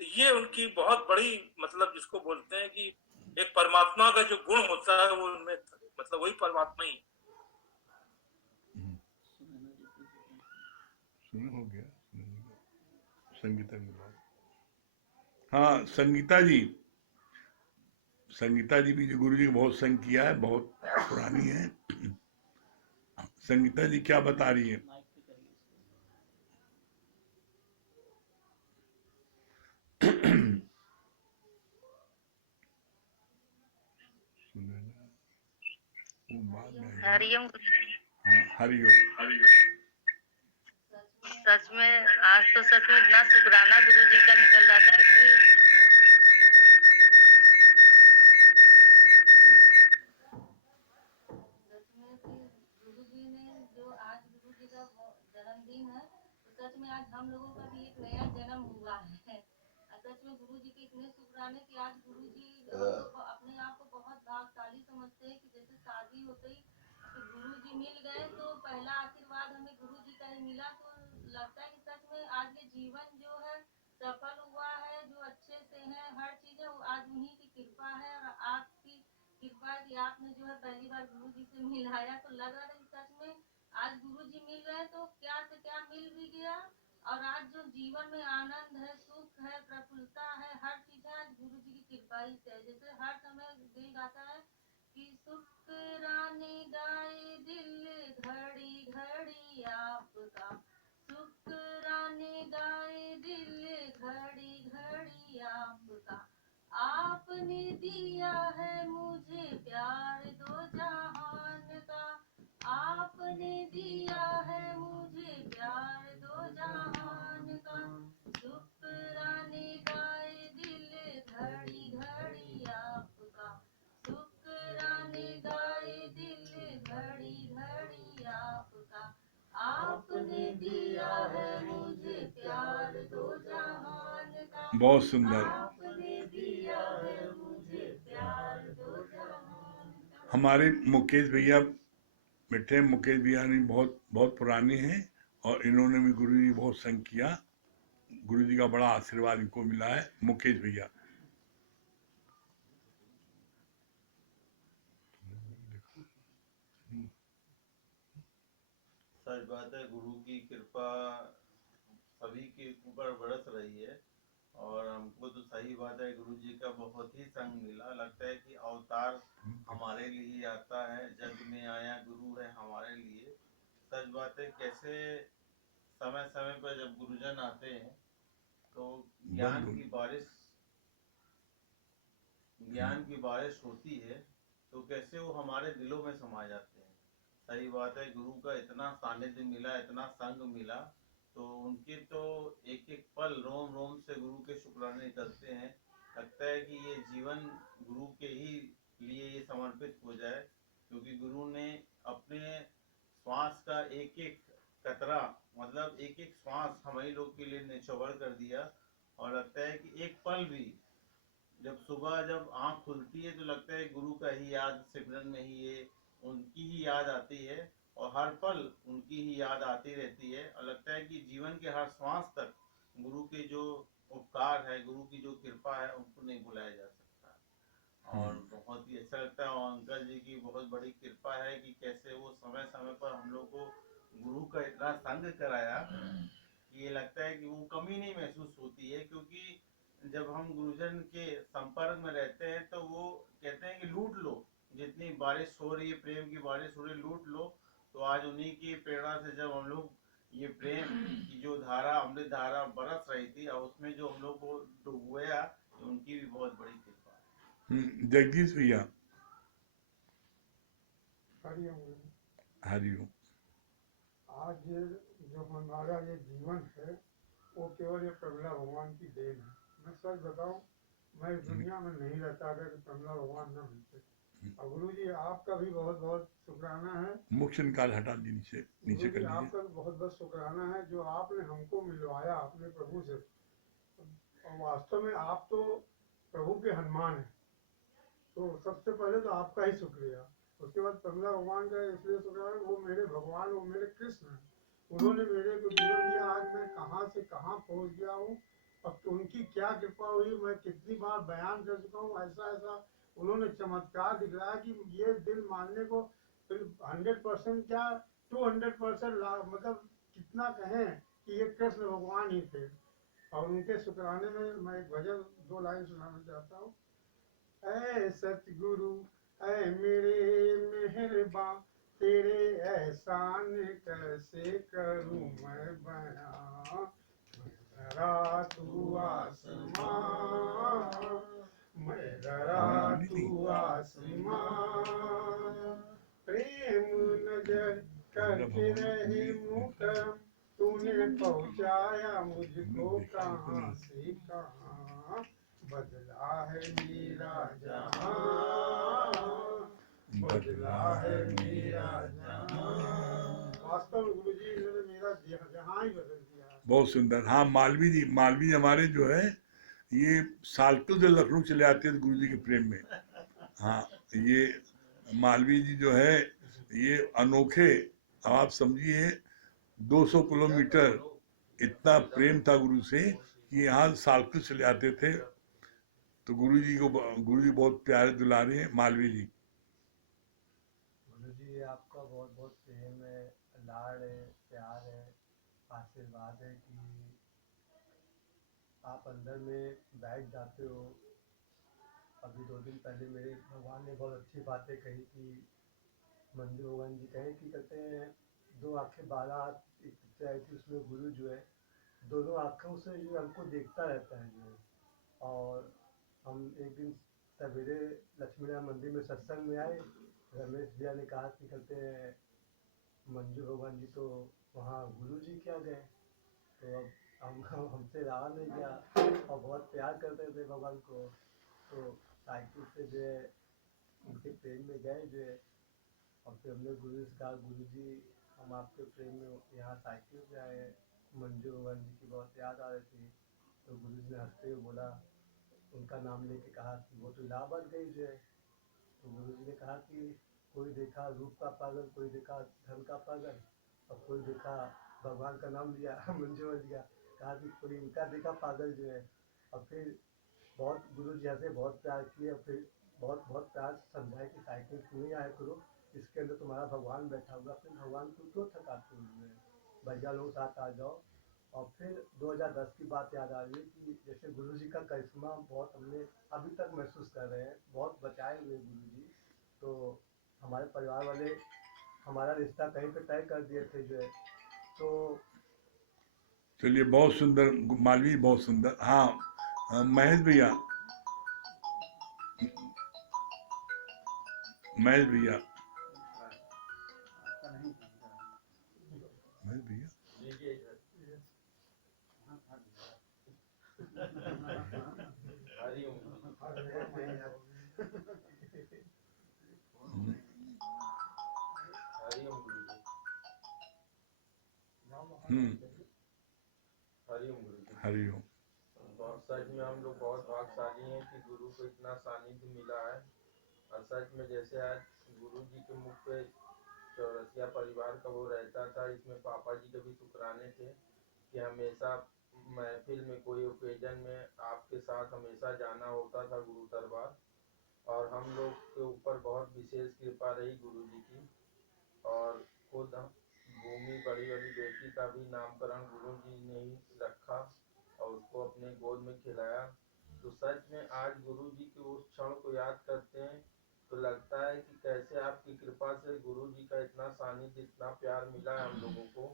ये उनकी बहुत बड़ी मतलब जिसको बोलते हैं कि एक परमात्मा का जो गुण होता है वो उनमें मतलब वही परमात्मा ही। हो गया संगीता की बात। हाँ संगीता जी भी जो गुरु जी बहुत संग किया है, बहुत पुरानी है। संगीता जी क्या बता रही है। हरिओम। हाँ हरिओम। सच में आज तो सच में इतना शुक्राना गुरु जी का निकल रहा था कि सच में कि गुरु जी ने जो आज गुरु जी का जन्मदिन है, तो सच में आज हम लोगों का भी एक नया जन्म हुआ है। सच में गुरु जी के इतने शुक्राने कि आज गुरु जी तो अपने आप को बहुत भाग्यशाली समझते हैं कि जैसे शादी होते ही तो गुरु जी मिल गए, तो पहला आशीर्वाद हमें गुरु जी का ही मिला। तो लगता है कि सच में आज ये जीवन जो है सफल हुआ है, जो अच्छे से है, हर चीज है आज उन्हीं की कृपा है। और आपकी कृपा कि आपने जो है पहली बार गुरु जी से मिलाया, तो लग रहा था कि सच में आज गुरु जी मिल गए तो क्या से क्या मिल भी गया। और आज जो जीवन में आनंद है, सुख है, प्रफुल्लता है, हर चीज है आज गुरु जी की कृपा ही से। जैसे हर समय दिल गाता है कि शुक्राने गाए दिल घड़ी घड़ी आपका, शुक्राने गाए दिल घड़ी घड़ी आपका। आपने दिया है मुझे प्यार दो जहान का, आपने दिया है मुझे प्यार दो जहान का। शुक्राने गाए दिल घड़ी घड़ी आपका, शुक्राने गाए दिल घड़ी घड़ी आपका। आपने दिया है मुझे प्यार दो जहान का। बहुत सुंदर। आपने दिया है मुझे प्यार दो जहान का। हमारे मुकेश भैया मिठे मुकेश भैया ने बहुत बहुत पुराने हैं और इन्होंने भी गुरु जी बहुत संग किया। गुरुजी का बड़ा आशीर्वाद इनको मिला है। मुकेश भैया। सच बात है, गुरु की कृपा सभी के ऊपर बरस रही है। और हमको तो सही बात है, गुरु जी का बहुत ही संग मिला। लगता है कि अवतार हमारे लिए ही आता है, जग में आया गुरु है हमारे लिए। सच बात है, कैसे समय समय पर जब गुरुजन आते हैं तो ज्ञान की बारिश होती है, तो कैसे वो हमारे दिलों में समा जाते हैं। सही बात है, गुरु का इतना सानिध्य मिला, इतना संग मिला, तो उनके तो एक एक पल रोम रोम से गुरु के शुक्राने निकलते हैं। लगता है कि ये जीवन गुरु के ही लिए ये समर्पित हो जाए, क्योंकि गुरु ने अपने श्वास का एक एक कतरा, मतलब एक एक श्वास हमारे लोग के लिए निछावर कर दिया। और लगता है कि एक पल भी जब सुबह जब आंख खुलती है तो लगता है गुरु का ही याद सिमरन में ही है, उनकी ही याद आती है। और हर पल उनकी ही याद आती रहती है। और लगता है कि जीवन के हर श्वास तक गुरु के जो उपकार है, गुरु की जो कृपा है, उनको नहीं भुलाया जा सकता। और बहुत ही अच्छा लगता है। और अंकल जी की बहुत बड़ी कृपा है कि कैसे वो समय समय पर हम लोग को गुरु का इतना संग कराया कि ये लगता है कि वो कमी नहीं महसूस होती है। क्योंकि जब हम गुरुजन के संपर्क में रहते हैं तो वो कहते हैं कि लूट लो, जितनी बारिश हो रही है, प्रेम की बारिश हो रही है, लूट लो। तो आज उन्हीं की प्रेरणा से जब हम लोग ये प्रेम की जो धारा, अमृत धारा बरस रही थी, और उसमें जो हम लोग को डुबोया, तो उनकी भी बहुत बड़ी कृपा है। जगदीश भैया। हरिओम। आज जो हमारा ये जीवन है वो केवल ये प्रभला भगवान की देन है। मैं सच बताऊं, मैं इस दुनिया में नहीं रहता अगर प्रभला भगवान न मिलते। और गुरु जी आपका भी बहुत बहुत शुक्राना है। मुख्य निकाल हटा दी नीचे गुरु कर जी लीजिए। आपका भी बहुत बहुत शुक्राना है जो आपने हमको मिलवाया अपने प्रभु से। और वास्तव में आप तो प्रभु के हनुमान हैं, तो सबसे पहले तो आपका ही शुक्रिया। उसके बाद प्रभला भगवान का इसलिए शुक्राना, वो मेरे भगवान, वो मेरे कृष्ण हैं। उन्होंने मेरे को जीवन दिया, आज मैं कहाँ से कहाँ पहुँच गया हूँ। अब तो उनकी क्या कृपा हुई, मैं कितनी बार बयान कर चुका हूँ। ऐसा ऐसा उन्होंने चमत्कार दिखलाया कि ये दिल मानने को 100% क्या 200% मतलब कितना कहें कि ये कृष्ण भगवान ही थे। और उनके शुक्राने में मैं एक भजन 2 लाइन सुनाना चाहता हूँ। ऐ सतगुरु ऐ मेरे मेहरबान, तेरे एहसान कैसे करूं मैं बयां। मैं धरा तू आसमां, मैं धरा तू आसमां, प्रेम नजर करके रहे मुकरम, तूने पहुंचाया मुझको कहाँ से कहाँ। बदला है मेरा जहां, बदला है मेरा जहां। वास्तव में गुरु जी ने मेरा जहां ही बदल दिया। बहुत सुंदर। हाँ, मालवी जी हमारे जो है ये सालतू से लखनऊ चले आते हैं गुरु जी के प्रेम में। हाँ, ये मालवी जी जो है ये अनोखे, आप समझिए 200 किलोमीटर इतना प्रेम था गुरु से कि यहाँ सालतू चले आते थे। तो गुरु जी बहुत प्यारे दुलारे हैं मालवी जी। गुरु जी आपका बहुत बहुत प्रेम है, लाड़ है, प्यार है, आशीर्वाद है कि आप अंदर में बैठ जाते हो। अभी 2 दिन पहले मेरे भगवान ने बहुत अच्छी बातें कही कि मंजू भगवान जी कहे कि कहते हैं 2 आंखें 12 हाथ एक पिक्चर आई थी, उसमें गुरु जो है दोनों आँखों से जो हमको देखता रहता है जो है। और हम एक दिन सवेरे लक्ष्मी नारायण मंदिर में सत्संग में आए, रमेश भैया ने कहा कि कहते हैं मंजू भगवान जी तो वहाँ गुरु जी क्या गए। तो अब हमसे रहा नहीं गया और बहुत प्यार करते थे भगवान को। तो साइकिल से जो है उनके प्रेम में गए जो है। और फिर हमने गुरु से कहा गुरु जी हम आपके प्रेम में यहाँ साइकिल से आए हैं, मंजू भगवान जी की बहुत याद आ रही थी। तो गुरु जी ने हंसते हुए बोला, उनका नाम लेके कहा कि वो तो इलाहाबाद गई जो है। तो गुरु जी ने कहा कि कोई देखा रूप का पागल, कोई देखा धन का पागल, और कोई देखा भगवान का नाम लिया मंजू बन गया। कहा कि कोई इनका देखा पागल जो है। और फिर बहुत गुरु जी से बहुत प्यार किए, और फिर बहुत बहुत प्यार से समझाए कि साइकिल क्यों नहीं आया करो, इसके अंदर तुम्हारा भगवान बैठा हुआ, फिर भगवान को क्यों थकाते हुए, भैया लोग साथ आ जाओ। और फिर 2010 की बात याद आ रही है कि जैसे गुरु जी का करिश्मा बहुत हमने अभी तक महसूस कर रहे हैं, बहुत बचाए हुए गुरु जी। तो हमारे परिवार वाले हमारा रिश्ता कहीं पे तय कर दिए थे जो है। तो चलिए, बहुत सुंदर मालवी, बहुत सुंदर। हाँ, महेश भैया, महेश भैया, महेश भैया, हरिओम। सच में हम लोग बहुत भाग्यशाली हैं कि गुरु को इतना सानिध्य मिला है। और सच में जैसे आज गुरु जी के मुख पे चौरसिया परिवार का वो रहता था, इसमें पापा जी के भी शुक्राने थे कि हमेशा महफिल में कोई ओकेजन में आपके साथ हमेशा जाना होता था गुरु दरबार। और हम लोग के ऊपर बहुत विशेष कृपा रही गुरु जी की। और खुद भूमि बड़ी वाली बेटी का भी नामकरण गुरु जी ने ही रखा और उसको अपने गोद में खिलाया। तो सच में आज गुरु जी के उस क्षण को याद करते हैं तो लगता है कि कैसे आपकी कृपा से गुरु जी का इतना सानिध्य, इतना प्यार मिला है हम लोगों को,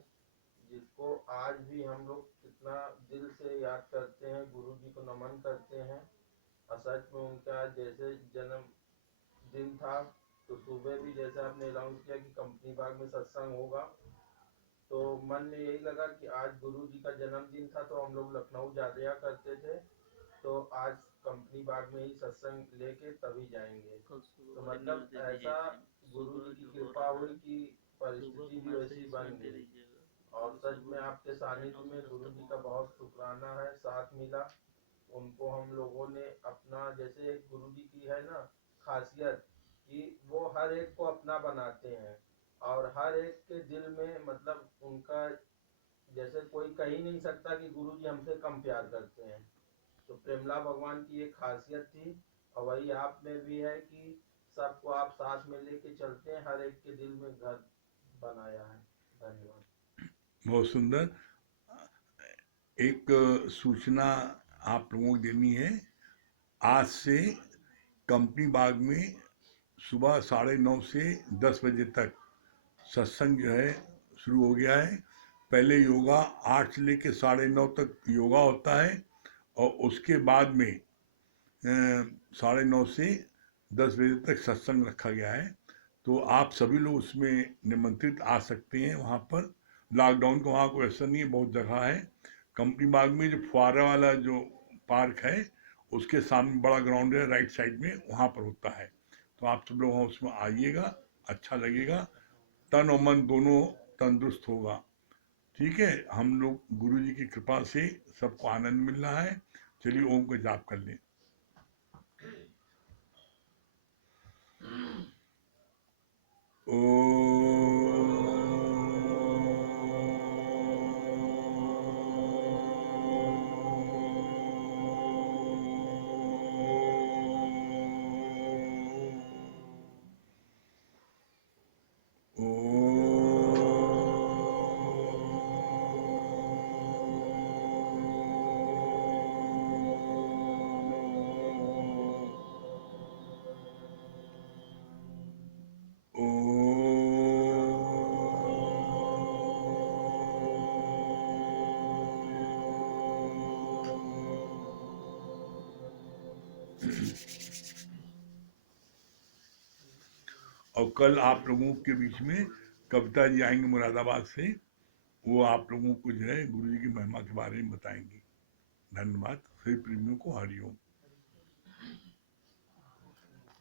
जिसको आज भी हम लोग कितना दिल से याद करते हैं, गुरु जी को नमन करते हैं। और सच में उनका आज जैसे जन्मदिन था तो सुबह भी जैसे आपने अनाउंस किया कि कंपनी बाग में सत्संग होगा, तो मन में यही लगा कि आज गुरु जी का जन्मदिन था तो हम लोग लखनऊ जाया करते थे, तो आज कंपनी बाग में ही सत्संग लेके तभी जाएंगे। तो मतलब ऐसा गुरु जी की कृपा हुई कि परिस्थिति भी वैसी बन गई। और सच में आपके सानिध्य में गुरु जी का बहुत शुक्राना है, साथ मिला। उनको हम लोगों ने अपना, जैसे एक गुरु जी की है ना खासियत कि वो हर एक को अपना बनाते हैं और हर एक के दिल में मतलब उनका जैसे कोई कह ही नहीं सकता कि गुरु जी हमसे कम प्यार करते हैं। तो प्रेमला भगवान की एक खासियत थी और वही आप में भी है कि सबको आप साथ में लेके चलते हैं, हर एक के दिल में घर बनाया है। धन्यवाद। बहुत सुंदर। एक सूचना आप लोगों को देनी है। आज से कंपनी बाग में सुबह 9:30 से 10 बजे तक सत्संग जो है शुरू हो गया है। पहले योगा 8 से लेकर 9:30 तक योगा होता है और उसके बाद में 9:30 से 10 बजे तक सत्संग रखा गया है। तो आप सभी लोग उसमें निमंत्रित आ सकते हैं। वहाँ पर लॉकडाउन का वहाँ कोई ऐसा नहीं है, बहुत जगह है। कंपनी बाग में जो फुआरा वाला जो पार्क है उसके सामने बड़ा ग्राउंड है, राइट साइड में, वहाँ पर होता है। तो आप सब लोग वहाँ उसमें आइएगा, अच्छा लगेगा, तन और मन दोनों तंदुरुस्त होगा। ठीक है, हम लोग गुरु जी की कृपा से सबको आनंद मिल रहा है। चलिए ओम का जाप कर लें। और कल आप लोगों के बीच में कविता जी आएंगे मुरादाबाद से। वो आप लोगों को जो है गुरु जी की महिमा के बारे में बताएंगी। धन्यवाद। सभी प्रेमियों को हरिओम।